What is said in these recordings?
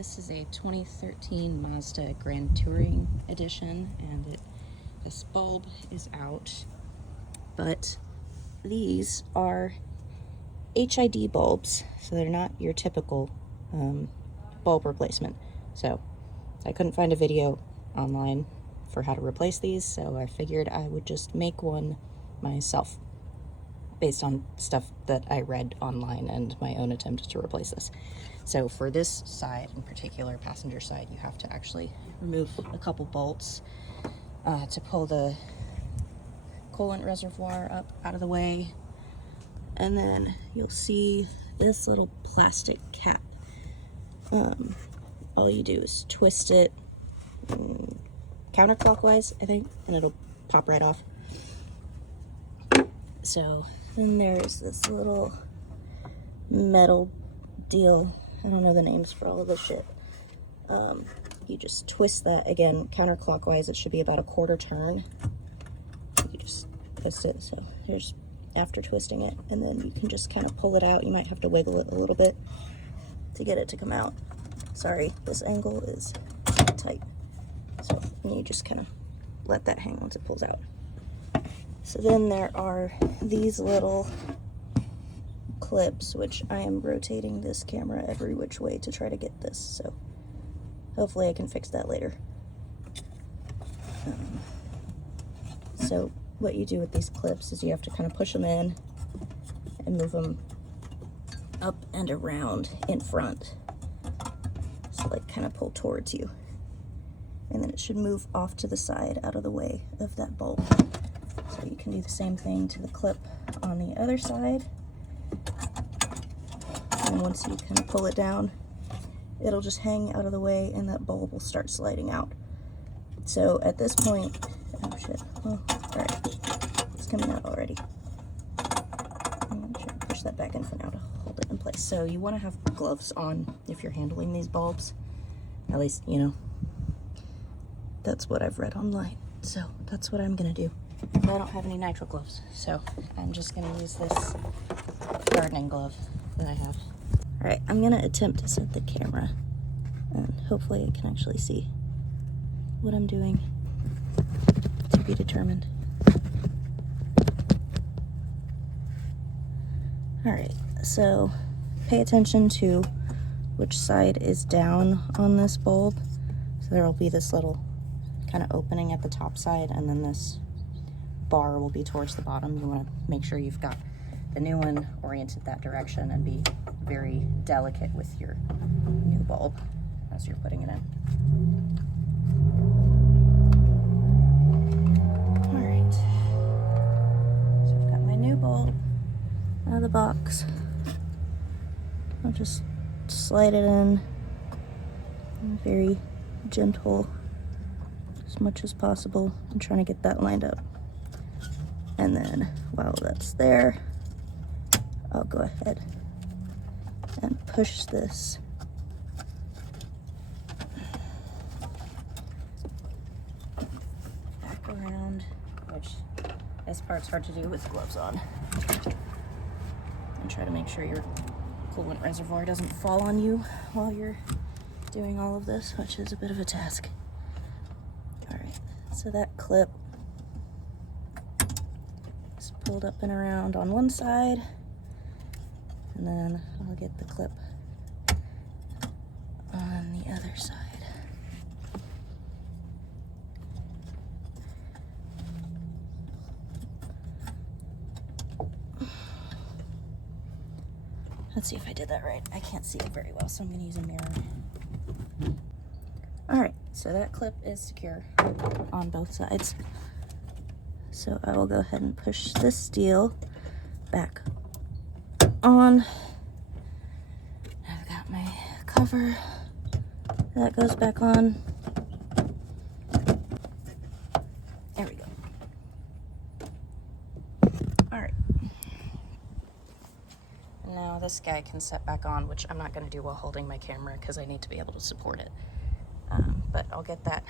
This is a 2013 Mazda Grand Touring edition, and this bulb is out, but these are HID bulbs, so they're not your typical bulb replacement. So I couldn't find a video online for how to replace these, so I figured I would just make one myself based on stuff that I read online and my own attempt to replace this. So for this side in particular, passenger side, you have to actually remove a couple bolts to pull the coolant reservoir up out of the way. And then you'll see this little plastic cap. All you do is twist it counterclockwise, I think, and it'll pop right off. So then there's this little metal deal. I don't know the names for all of this shit. You just twist that, again, counterclockwise. It should be about a quarter turn. You just twist it. So here's after twisting it, and then you can just kind of pull it out. You might have to wiggle it a little bit to get it to come out. Sorry, this angle is tight. So you just kind of let that hang once it pulls out. So then there are these little clips, which I am rotating this camera every which way to try to get this, so hopefully I can fix that later. So what you do with these clips is you have to kind of push them in and move them up and around in front. So like kind of pull towards you. And then it should move off to the side out of the way of that bulb. So you can do the same thing to the clip on the other side. And once you kind of pull it down, it'll just hang out of the way and that bulb will start sliding out. So at this point, oh shit, oh, all right, it's coming out already. I'm gonna try to push that back in for now to hold it in place. So you want to have gloves on if you're handling these bulbs. At least, you know, that's what I've read online. So that's what I'm gonna do. I don't have any nitro gloves, so I'm just gonna use this gardening glove that I have. All right, I'm gonna attempt to set the camera, and hopefully I can actually see what I'm doing. To be determined. All right, so pay attention to which side is down on this bulb. So there will be this little kind of opening at the top side, and then this bar will be towards the bottom. You want to make sure you've got the new one oriented that direction and be very delicate with your new bulb as you're putting it in. All right, so I've got my new bulb out of the box. I'll just slide it in very gentle as much as possible. I'm trying to get that lined up. And then while that's there, I'll go ahead and push this back around, which this part's hard to do with gloves on. And try to make sure your coolant reservoir doesn't fall on you while you're doing all of this, which is a bit of a task. All right, so that clip is pulled up and around on one side, and then I'll get the clip on the other side. Let's see if I did that right. I can't see it very well, so I'm going to use a mirror. All right, so that clip is secure on both sides. So I will go ahead and push this steel back on. I've got my cover. That goes back on. There we go. All right. Now this guy can set back on, which I'm not going to do while holding my camera because I need to be able to support it. But I'll get that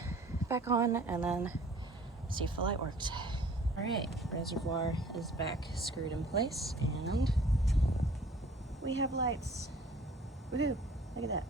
back on and then see if the light works. All right, reservoir is back screwed in place, and we have lights. Woohoo! Look at that.